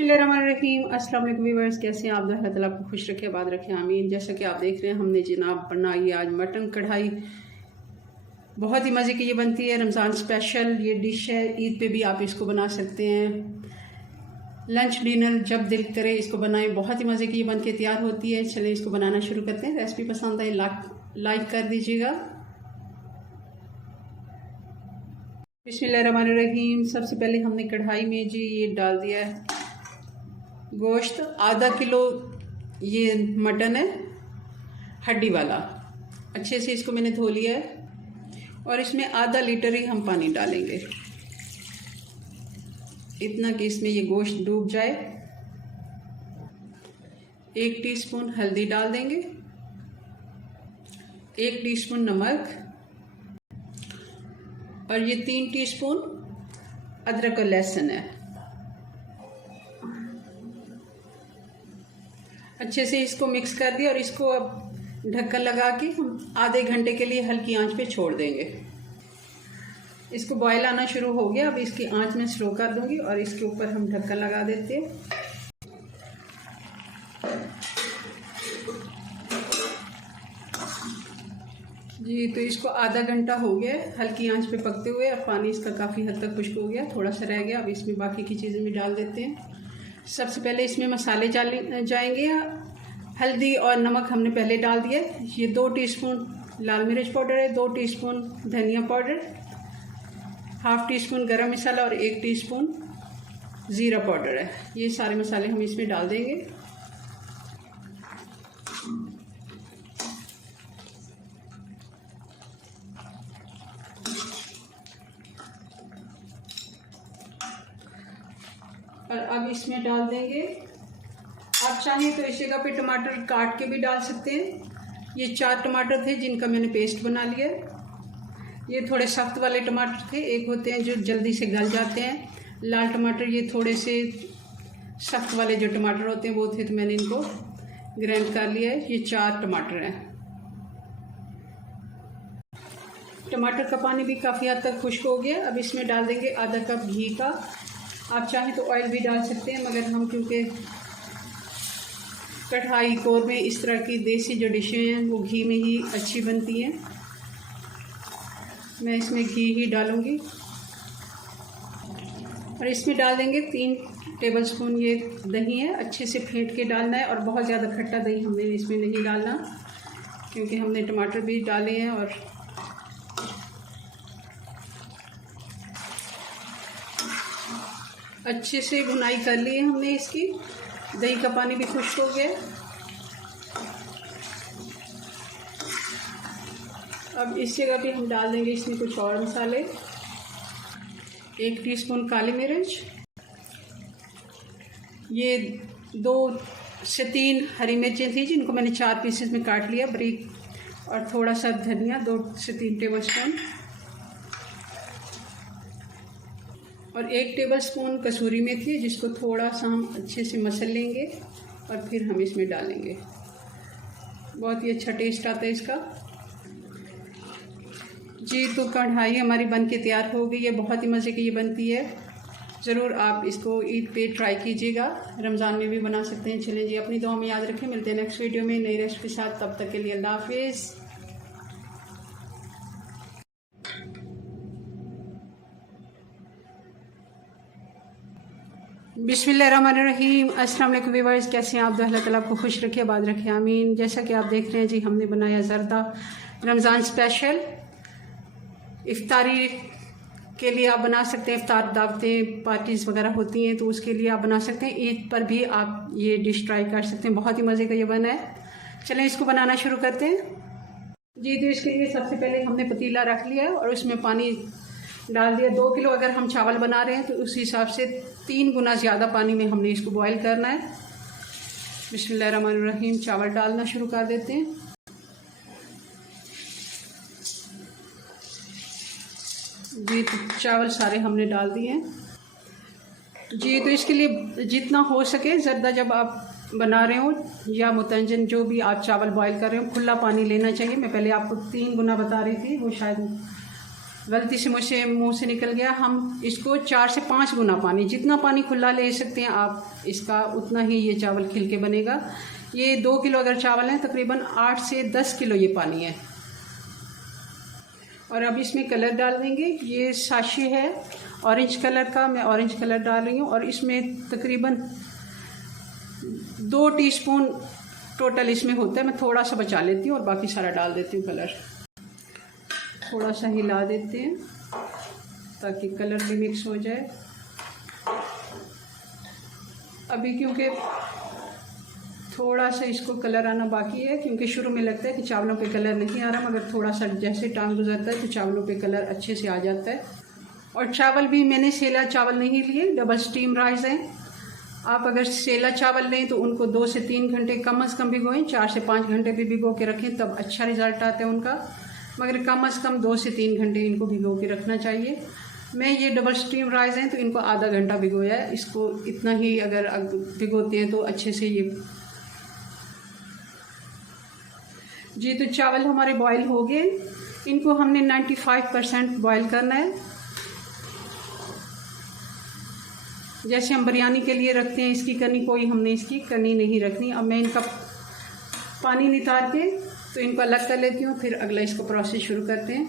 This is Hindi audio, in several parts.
बिस्मिल्लाहिर्रहमानिर्रहीम। अस्सलाम वालेकुम व्यूअर्स, कैसे हैं आप? अल्लाह ताला आपको खुश रखे, आबाद रखे, आमीन। जैसा कि आप देख रहे हैं, हमने जनाब बनाई आज मटन कढ़ाई। बहुत ही मज़े की ये बनती है, रमज़ान स्पेशल ये डिश है। ईद पे भी आप इसको बना सकते हैं, लंच डिनर जब दिल करे इसको बनाएं। बहुत ही मज़े की ये बन के तैयार होती है। चलें इसको बनाना शुरू करते हैं। रेसिपी पसंद आए लाइक कर दीजिएगा। बिस्मिल्लाहिर्रहमानिर्रहीम। सबसे पहले हमने कढ़ाई में जी ये डाल दिया है गोश्त। आधा किलो ये मटन है, हड्डी वाला। अच्छे से इसको मैंने धो लिया है और इसमें आधा लीटर ही हम पानी डालेंगे, इतना कि इसमें ये गोश्त डूब जाए। 1 टीस्पून हल्दी डाल देंगे, 1 टीस्पून नमक और ये 3 टीस्पून अदरक और लहसुन है। अच्छे से इसको मिक्स कर दिया और इसको अब ढक्कन लगा के हम आधे घंटे के लिए हल्की आंच पे छोड़ देंगे। इसको बॉयल आना शुरू हो गया। अब इसकी आंच में स्लो कर दूंगी और इसके ऊपर हम ढक्कन लगा देते हैं। जी तो इसको आधा घंटा हो गया हल्की आंच पे पकते हुए, और पानी इसका काफ़ी हद तक खुश्क हो गया, थोड़ा सा रह गया। अब इसमें बाकी की चीज़ें भी डाल देते हैं। सबसे पहले इसमें मसाले जाएंगे। हल्दी और नमक हमने पहले डाल दिया। ये 2 टीस्पून लाल मिर्च पाउडर है, 2 टीस्पून धनिया पाउडर, 1/2 टीस्पून गरम मसाला और 1 टीस्पून ज़ीरा पाउडर है। ये सारे मसाले हम इसमें डाल देंगे। और अब इसमें डाल देंगे, आप चाहें तो इस जगह पे टमाटर काट के भी डाल सकते हैं। ये 4 टमाटर थे जिनका मैंने पेस्ट बना लिया। ये थोड़े सख्त वाले टमाटर थे, एक होते हैं जो जल्दी से गल जाते हैं लाल टमाटर। ये थोड़े से सख्त वाले जो टमाटर होते हैं वो थे, तो मैंने इनको ग्राइंड कर लिया है। ये 4 टमाटर हैं। टमाटर का पानी भी काफ़ी हद तक खुश्क हो गया। अब इसमें डाल देंगे आधा कप घी का। आप चाहें तो ऑयल भी डाल सकते हैं, मगर हम क्योंकि कढ़ाई कौरमे इस तरह की देसी जो डिशें हैं वो घी में ही अच्छी बनती हैं, मैं इसमें घी ही डालूंगी। और इसमें डाल देंगे 3 टेबलस्पून ये दही है। अच्छे से फेंट के डालना है, और बहुत ज़्यादा खट्टा दही हमने इसमें नहीं डालना, क्योंकि हमने टमाटर भी डाले हैं। और अच्छे से भुनाई कर ली है हमने इसकी। दही का पानी भी खुश्क हो गया। अब इस जगह पे हम डाल देंगे इसमें कुछ और मसाले। 1 टीस्पून काली मिर्च, ये 2 से 3 हरी मिर्चें थी जिनको मैंने 4 पीसेस में काट लिया बारीक, और थोड़ा सा धनिया 2 से 3 टेबलस्पून, और 1 टेबलस्पून कसूरी मेथी जिसको थोड़ा सा हम अच्छे से मसल लेंगे और फिर हम इसमें डालेंगे। बहुत ही अच्छा टेस्ट आता है इसका। जी तो कढ़ाई हमारी बन के तैयार हो गई है। बहुत ही मज़े की ये बनती है। ज़रूर आप इसको ईद पे ट्राई कीजिएगा, रमज़ान में भी बना सकते हैं। चलें जी, अपनी दुआ में याद रखें। मिलते हैं नेक्स्ट वीडियो में नई रेसिपी के साथ। तब तक के लिए अल्लाह हाफिज़। बिस्मिल्लाहिर्रहमानिर्रहीम। अस्सलाम वालेकुम व्यूअर्स, कैसे हैं आप? अल्लाह ताला आपको खुश रखे, आबाद रखे, आमीन। जैसा कि आप देख रहे हैं जी, हमने बनाया ज़रदा रमज़ान स्पेशल। इफ्तारी के लिए आप बना सकते हैं। इफ्तार दावतें पार्टीज़ वगैरह होती हैं तो उसके लिए आप बना सकते हैं। ईद पर भी आप ये डिश ट्राई कर सकते हैं। बहुत ही मज़े का ये बना है। चलें इसको बनाना शुरू करते हैं। जी तो इसके लिए सबसे पहले हमने पतीला रख लिया है और उसमें पानी डाल दिया। 2 किलो अगर हम चावल बना रहे हैं तो उस हिसाब से 3 गुना ज़्यादा पानी में हमने इसको बॉईल करना है। बिस्मिल्लाहिर्रहमानिर्रहीम। चावल डालना शुरू कर देते हैं। जी तो चावल सारे हमने डाल दिए हैं। जी तो इसके लिए जितना हो सके ज़रदा जब आप बना रहे हो या मुतंजन जो भी आप चावल बॉईल कर रहे हो, खुला पानी लेना चाहिए। मैं पहले आपको 3 गुना बता रही थी, वो शायद गलती से मुझसे मुंह से निकल गया। हम इसको 4 से 5 गुना पानी, जितना पानी खुला ले सकते हैं आप इसका, उतना ही ये चावल खिल के बनेगा। ये 2 किलो अगर चावल है, तकरीबन 8 से 10 किलो ये पानी है। और अब इसमें कलर डाल देंगे। ये साशी है ऑरेंज कलर का, मैं ऑरेंज कलर डाल रही हूँ। और इसमें तकरीबन 2 टीस्पून टोटल इसमें होता है। मैं थोड़ा सा बचा लेती हूँ और बाकी सारा डाल देती हूँ कलर। थोड़ा सा हिला देते हैं ताकि कलर भी मिक्स हो जाए। अभी क्योंकि थोड़ा सा इसको कलर आना बाकी है, क्योंकि शुरू में लगता है कि चावलों पे कलर नहीं आ रहा, मगर थोड़ा सा जैसे टाइम गुजरता है तो चावलों पे कलर अच्छे से आ जाता है। और चावल भी मैंने सेला चावल नहीं लिए, डबल स्टीम राइस हैं। आप अगर सेला चावल लें तो उनको 2 से 3 घंटे कम से कम भिगोएं, 4 से 5 घंटे भी भिगो के रखें, तब अच्छा रिजल्ट आता है उनका। मगर कम से कम 2 से 3 घंटे इनको भिगो के रखना चाहिए। मैं ये डबल स्टीम राइस हैं तो इनको आधा घंटा भिगोया है। इसको इतना ही अगर भिगोते हैं तो अच्छे से ये जी। तो चावल हमारे बॉईल हो गए। इनको हमने 95% बॉईल करना है, जैसे हम बिरयानी के लिए रखते हैं इसकी करनी, कोई हमने इसकी करनी नहीं रखनी। अब मैं इनका पानी नितार के तो इनको अलग कर लेती हूँ, फिर अगला इसको प्रोसेस शुरू करते हैं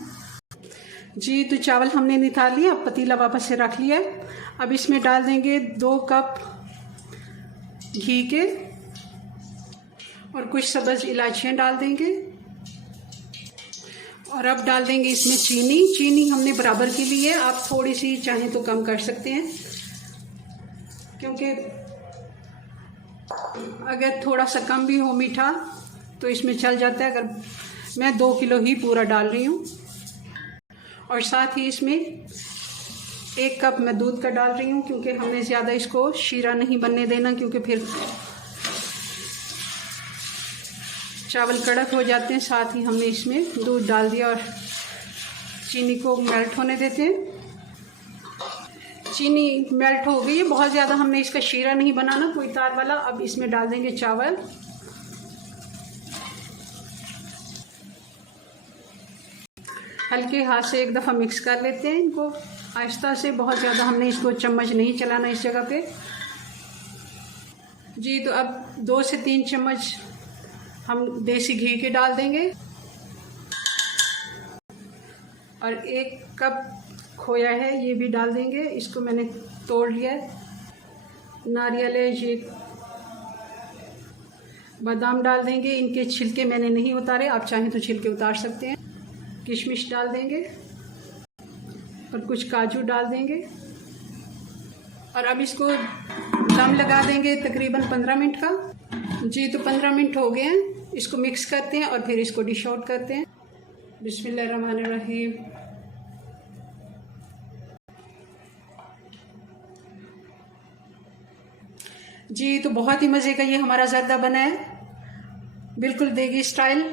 जी। तो चावल हमने नितार लिया, अब पतीला वापस से रख लिया है। अब इसमें डाल देंगे 2 कप घी के और कुछ सब्ज़ इलायचियाँ डाल देंगे। और अब डाल देंगे इसमें चीनी। चीनी हमने बराबर की ली है, आप थोड़ी सी चाहें तो कम कर सकते हैं, क्योंकि अगर थोड़ा सा कम भी हो मीठा तो इसमें चल जाता है। अगर मैं 2 किलो ही पूरा डाल रही हूँ। और साथ ही इसमें 1 कप मैं दूध का डाल रही हूँ, क्योंकि हमने ज़्यादा इसको शीरा नहीं बनने देना, क्योंकि फिर चावल कड़क हो जाते हैं। साथ ही हमने इसमें दूध डाल दिया और चीनी को मेल्ट होने देते हैं। चीनी मेल्ट हो गई है, बहुत ज़्यादा हमने इसका शीरा नहीं बनाना, कोई तार वाला। अब इसमें डाल देंगे चावल। हल्के हाथ से एक दफ़ा मिक्स कर लेते हैं इनको आहिस्ता से, बहुत ज़्यादा हमने इसको चम्मच नहीं चलाना इस जगह पे जी। तो अब 2 से 3 चम्मच हम देसी घी के डाल देंगे और 1 कप खोया है ये भी डाल देंगे। इसको मैंने तोड़ लिया है। नारियल है, ये बादाम डाल देंगे, इनके छिलके मैंने नहीं उतारे, आप चाहें तो छिलके उतार सकते हैं। किशमिश डाल देंगे और कुछ काजू डाल देंगे। और अब इसको दम लगा देंगे तकरीबन 15 मिनट का जी। तो 15 मिनट हो गए हैं, इसको मिक्स करते हैं और फिर इसको डिश आउट करते हैं। बिस्मिल्लाहिर्रहमानिर्रहीम। जी तो बहुत ही मज़े का ये हमारा ज़र्दा बना है, बिल्कुल देगी स्टाइल।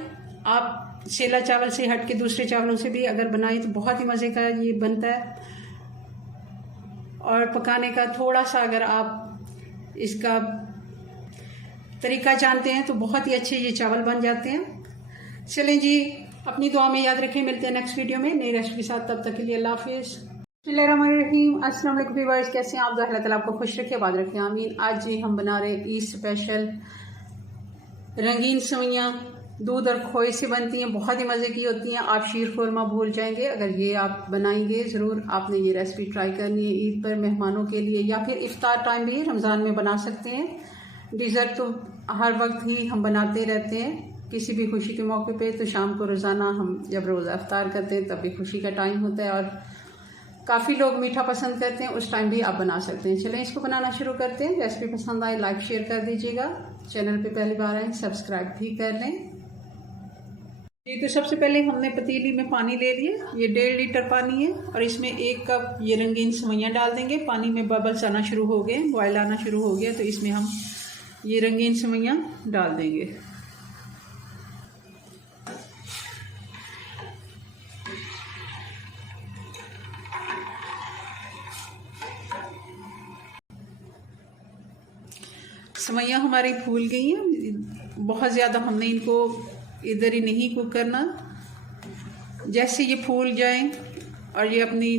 आप सेला चावल से हट के दूसरे चावलों से भी अगर बनाएं तो बहुत ही मज़े का ये बनता है। और पकाने का थोड़ा सा अगर आप इसका तरीका जानते हैं तो बहुत ही अच्छे ये चावल बन जाते हैं। चलें जी, अपनी दुआ में याद रखें, मिलते हैं नेक्स्ट वीडियो में नई रेसिपी के साथ। तब तक के लिए अल्लाह हाफिज़। बिस्मिल्लाहिर्रहमानिर्रहीम। अस्सलाम वालेकुम व्यूअर्स, कैसे हैं आप? अल्लाह ताला आपको खुश रखे, आबाद रखे, आमीन। आज जी हम बना रहे ईद स्पेशल रंगीन सेवइयाँ, दूध और खोए से बनती हैं, बहुत ही मज़े की होती हैं। आप शीर खुरमा भूल जाएंगे अगर ये आप बनाएंगे। ज़रूर आपने ये रेसिपी ट्राई करनी है ईद पर मेहमानों के लिए, या फिर इफ्तार टाइम भी रमज़ान में बना सकते हैं। डिज़र्ट तो हर वक्त ही हम बनाते रहते हैं, किसी भी खुशी के मौके पे। तो शाम को रोज़ाना हम जब रोज़ा इफ्तार करते हैं तब भी खुशी का टाइम होता है, और काफ़ी लोग मीठा पसंद करते हैं, उस टाइम भी आप बना सकते हैं। चलें इसको बनाना शुरू करते हैं। रेसिपी पसंद आए लाइक शेयर कर दीजिएगा, चैनल पे पहली बार आए सब्सक्राइब भी कर लें जी। तो सबसे पहले हमने पतीली में पानी ले लिया, ये 1.5 लीटर पानी है, और इसमें 1 कप ये रंगीन सेवइयाँ डाल देंगे। पानी में बबल्स आना शुरू हो गए, बॉयल आना शुरू हो गया, तो इसमें हम ये रंगीन सेवइयाँ डाल देंगे। सेवइयाँ हमारी फूल गई हैं, बहुत ज़्यादा हमने इनको इधर ही नहीं कुक करना। जैसे ये फूल जाएं और ये अपनी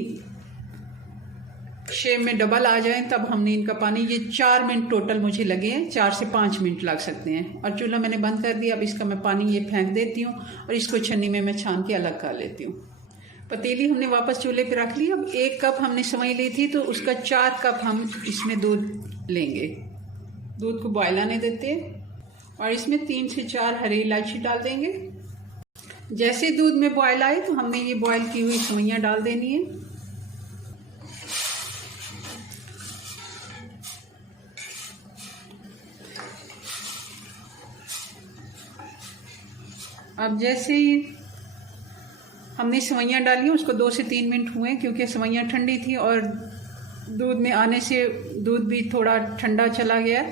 शेप में डबल आ जाए तब हमने इनका पानी, ये 4 मिनट टोटल मुझे लगे हैं, 4 से 5 मिनट लग सकते हैं। और चूल्हा मैंने बंद कर दिया। अब इसका मैं पानी ये फेंक देती हूँ और इसको छन्नी में मैं छान के अलग कर लेती हूँ। पतीली हमने वापस चूल्हे पे रख ली। अब 1 कप हमने सेवई ली थी तो उसका 4 कप हम इसमें दूध लेंगे। दूध को बॉयल आने देते हैं और इसमें 3 से 4 हरी इलायची डाल देंगे। जैसे दूध में बॉयल आए तो हमने ये बॉयल की हुई सेवइयाँ डाल देनी है। अब जैसे ही हमने सेवइयाँ डाली, उसको 2 से 3 मिनट हुए क्योंकि सेवइयाँ ठंडी थी और दूध में आने से दूध भी थोड़ा ठंडा चला गया,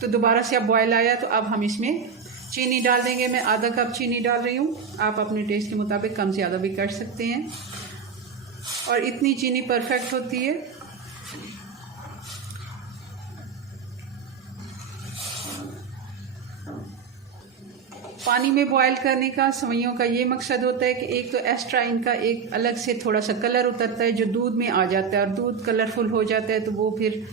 तो दोबारा से अब बॉयल आया। तो अब हम इसमें चीनी डाल देंगे। मैं आधा कप चीनी डाल रही हूँ। आप अपने टेस्ट के मुताबिक कम ज़्यादा भी कर सकते हैं और इतनी चीनी परफेक्ट होती है। पानी में बॉयल करने का सेवइयों का ये मकसद होता है कि एक तो एक्स्ट्रा इनका एक अलग से थोड़ा सा कलर उतरता है जो दूध में आ जाता है, और दूध कलरफुल हो जाता है तो वो फिर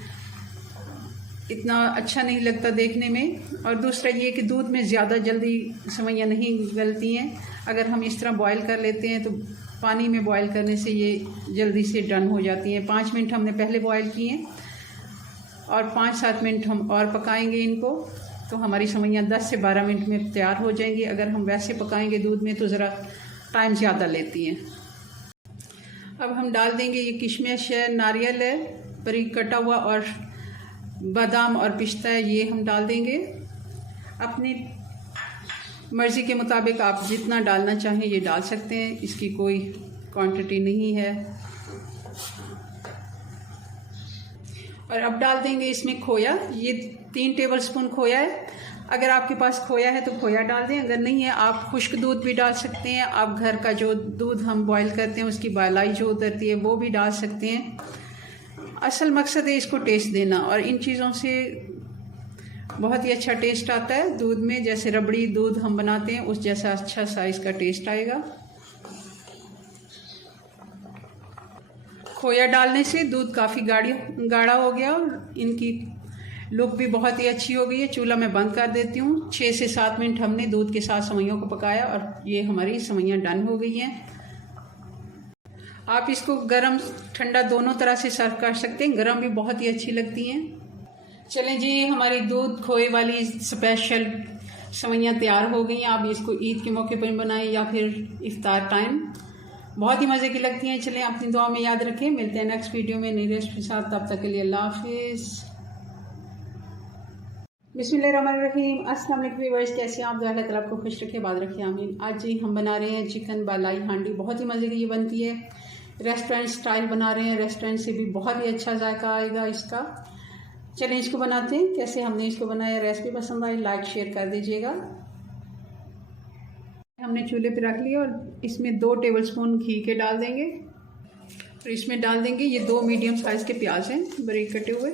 इतना अच्छा नहीं लगता देखने में। और दूसरा ये कि दूध में ज़्यादा जल्दी सेवइयाँ नहीं गलती हैं। अगर हम इस तरह बॉयल कर लेते हैं तो पानी में बॉयल करने से ये जल्दी से डन हो जाती हैं। 5 मिनट हमने पहले बॉयल किए हैं और 5-7 मिनट हम और पकाएंगे इनको, तो हमारी सेवइयाँ 10 से 12 मिनट में तैयार हो जाएंगी। अगर हम वैसे पकाएंगे दूध में तो ज़रा टाइम ज़्यादा लेती हैं। अब हम डाल देंगे ये किशमिश है, नारियल है बारीक कटा हुआ, और बादाम और पिस्ता है, ये हम डाल देंगे। अपनी मर्ज़ी के मुताबिक आप जितना डालना चाहें ये डाल सकते हैं, इसकी कोई क्वांटिटी नहीं है। और अब डाल देंगे इसमें खोया। ये 3 टेबलस्पून खोया है। अगर आपके पास खोया है तो खोया डाल दें, अगर नहीं है आप खुश्क दूध भी डाल सकते हैं। आप घर का जो दूध हम बॉयल करते हैं उसकी बॉयलाई जो उतरती है वो भी डाल सकते हैं। असल मकसद है इसको टेस्ट देना, और इन चीज़ों से बहुत ही अच्छा टेस्ट आता है दूध में। जैसे रबड़ी दूध हम बनाते हैं उस जैसा अच्छा सा इसका टेस्ट आएगा। खोया डालने से दूध काफ़ी गाढ़ा हो गया और इनकी लुक भी बहुत ही अच्छी हो गई है। चूल्हा मैं बंद कर देती हूँ। 6 से 7 मिनट हमने दूध के साथ सेवइयों को पकाया और ये हमारी सेवइयाँ डन हो गई हैं। आप इसको गरम ठंडा दोनों तरह से सर्व कर सकते हैं। गरम भी बहुत ही अच्छी लगती हैं। चलें जी, हमारी दूध खोए वाली स्पेशल सेवइयाँ तैयार हो गई हैं। आप इसको ईद के मौके पर बनाएं या फिर इफ्तार टाइम, बहुत ही मज़े की लगती हैं। चलें, अपनी दुआ में याद रखें। मिलते हैं नेक्स्ट वीडियो में नई रेसिपी के साथ। तब तक के लिए अल्लाह हाफिज़। बिस्मिल्लाहिर्रहमानिर्रहीम। अस्सलाम वालेकुम व्यूअर्स, कैसे हैं आप? अल्लाह ताला आपको खुश रखे, बात रखे, आमीन। आज जी हम बना रहे हैं चिकन बालाई हांडी। बहुत ही मज़े की ये बनती है। रेस्टोरेंट स्टाइल बना रहे हैं, रेस्टोरेंट से भी बहुत ही अच्छा जायका आएगा इसका। चलिए इसको बनाते हैं। कैसे हमने इसको बनाया, रेसिपी पसंद आई लाइक शेयर कर दीजिएगा। हमने चूल्हे पे रख लिया और इसमें 2 टेबलस्पून घी के डाल देंगे और इसमें डाल देंगे ये 2 मीडियम साइज़ के प्याज हैं बारीक कटे हुए।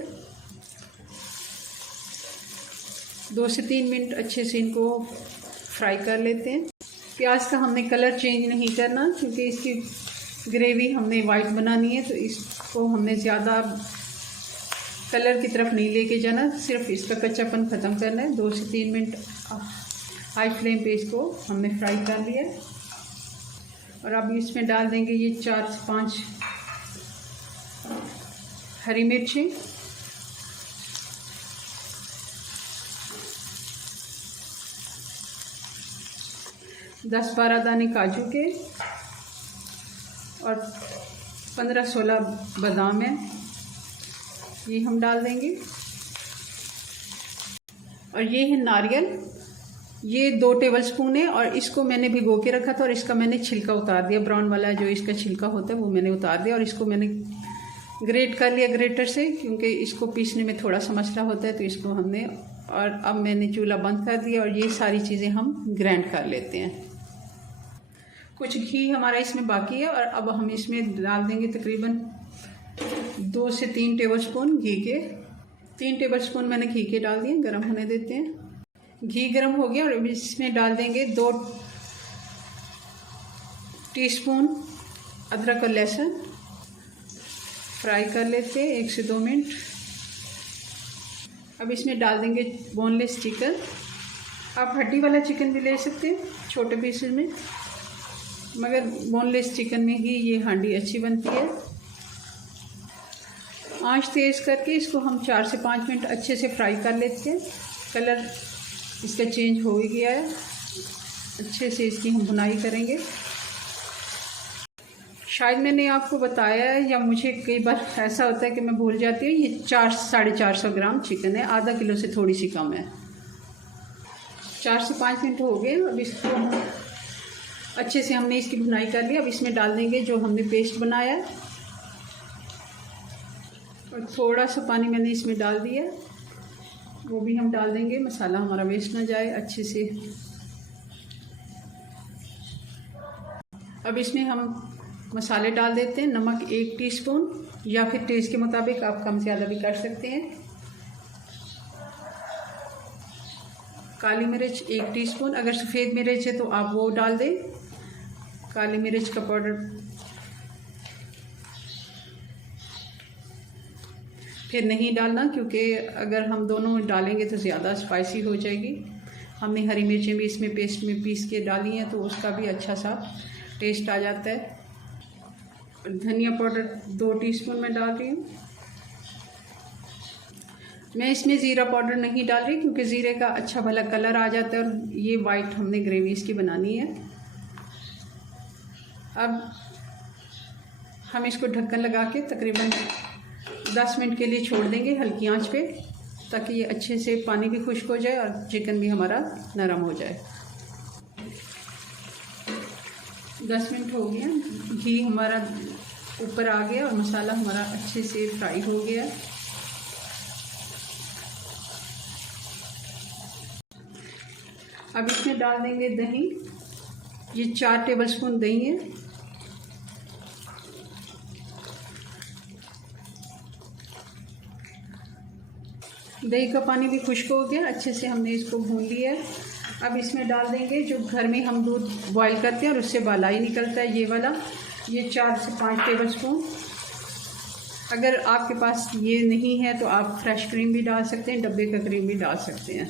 2 से 3 मिनट अच्छे से इनको फ्राई कर लेते हैं। प्याज का हमने कलर चेंज नहीं करना क्योंकि इसकी ग्रेवी हमने वाइट बनानी है, तो इसको हमने ज़्यादा कलर की तरफ नहीं लेके जाना, सिर्फ इसका कच्चापन ख़त्म करना है। 2 से 3 मिनट हाई फ्लेम पे इसको हमने फ्राई कर लिया। और अब इसमें डाल देंगे ये 4 से 5 हरी मिर्ची, दस 12 दाने काजू के और 15-16 बादाम है, ये हम डाल देंगे। और ये है नारियल, ये 2 टेबलस्पून है और इसको मैंने भिगो के रखा था और इसका मैंने छिलका उतार दिया। ब्राउन वाला जो इसका छिलका होता है वो मैंने उतार दिया और इसको मैंने ग्रेट कर लिया ग्रेटर से, क्योंकि इसको पीसने में थोड़ा सा मसला होता है, तो इसको हमने, और अब मैंने चूल्हा बंद कर दिया और ये सारी चीज़ें हम ग्राइंड कर लेते हैं। कुछ घी हमारा इसमें बाकी है और अब हम इसमें डाल देंगे तकरीबन 2 से 3 टेबलस्पून घी के। 3 टेबलस्पून मैंने घी के डाल दिए, गर्म होने देते हैं। घी गर्म हो गया और इसमें डाल देंगे 2 टीस्पून अदरक और लहसुन फ्राई कर लेते हैं 1 से 2 मिनट। अब इसमें डाल देंगे बोनलेस चिकन। आप हड्डी वाला चिकन भी ले सकते हैं छोटे पीसेस में, मगर बोनलेस चिकन में ही ये हांडी अच्छी बनती है। आंच तेज़ करके इसको हम 4 से 5 मिनट अच्छे से फ्राई कर लेते हैं। कलर इसका चेंज हो ही गया है, अच्छे से इसकी हम भुनाई करेंगे। शायद मैंने आपको बताया है, या मुझे कई बार ऐसा होता है कि मैं भूल जाती हूँ। ये 400-450 ग्राम चिकन है, आधा किलो से थोड़ी सी कम है। 4 से 5 मिनट हो गए। अब इसको अच्छे से हमने इसकी भुनाई कर ली। अब इसमें डाल देंगे जो हमने पेस्ट बनाया है, और थोड़ा सा पानी मैंने इसमें डाल दिया, वो भी हम डाल देंगे, मसाला हमारा वेस्ट ना जाए अच्छे से। अब इसमें हम मसाले डाल देते हैं। नमक 1 टीस्पून, या फिर टेस्ट के मुताबिक आप कम ज़्यादा भी कर सकते हैं। काली मिर्च 1 टीस्पून, अगर सफ़ेद मिर्च है तो आप वो डाल दें, काली मिर्च का पाउडर। फिर नहीं डालना, क्योंकि अगर हम दोनों डालेंगे तो ज़्यादा स्पाइसी हो जाएगी। हमने हरी मिर्चें भी इसमें पेस्ट में पीस के डाली हैं, तो उसका भी अच्छा सा टेस्ट आ जाता है। धनिया पाउडर 2 टीस्पून मैं डाल रही हूँ। मैं इसमें ज़ीरा पाउडर नहीं डाल रही, क्योंकि ज़ीरे का अच्छा भला कलर आ जाता है, और ये वाइट हमने ग्रेवी इसकी बनानी है। अब हम इसको ढक्कन लगा के तकरीबन 10 मिनट के लिए छोड़ देंगे हल्की आंच पे, ताकि ये अच्छे से पानी भी खुश्क हो जाए और चिकन भी हमारा नरम हो जाए। 10 मिनट हो गया, घी हमारा ऊपर आ गया और मसाला हमारा अच्छे से फ्राई हो गया। अब इसमें डाल देंगे दही। ये 4 टेबलस्पून दही है। दही का पानी भी खुश्क हो गया, अच्छे से हमने इसको भून लिया है। अब इसमें डाल देंगे जो घर में हम दूध बॉईल करते हैं और उससे मलाई निकलता है, ये वाला। ये 4 से 5 टेबलस्पून। अगर आपके पास ये नहीं है तो आप फ्रेश क्रीम भी डाल सकते हैं, डब्बे का क्रीम भी डाल सकते हैं।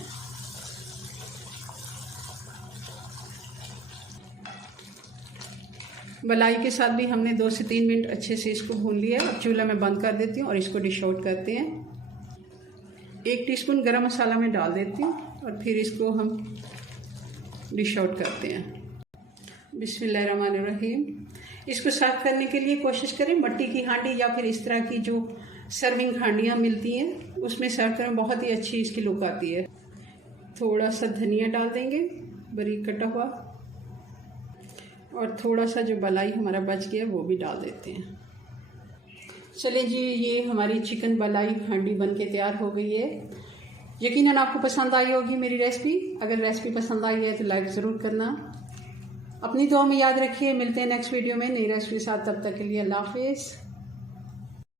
मलाई के साथ भी हमने 2 से 3 मिनट अच्छे से इसको भून लिया। अब चूल्हा में बंद कर देती हूँ और इसको डिश आउट करते हैं। 1 टीस्पून गरम मसाला में डाल देती हूँ और फिर इसको हम डिश आउट करते हैं। बिस्मिल्लाहिर्रहमानिर्रहीम। इसको सर्व करने के लिए कोशिश करें मट्टी की हांडी या फिर इस तरह की जो सर्विंग हांडियाँ मिलती हैं उसमें सर्व करें, बहुत ही अच्छी इसकी लुक आती है। थोड़ा सा धनिया डाल देंगे बारीक कटा हुआ, और थोड़ा सा जो बलाई हमारा बच गया वो भी डाल देते हैं। चलिए जी, ये हमारी चिकन बलाई हांडी बन के तैयार हो गई है। यकीनन आपको पसंद आई होगी मेरी रेसिपी। अगर रेसिपी पसंद आई है तो लाइक ज़रूर करना। अपनी दुआ में याद रखिए। मिलते हैं नेक्स्ट वीडियो में नई रेसिपी के साथ। तब तक के लिए अल्लाह हाफिज़।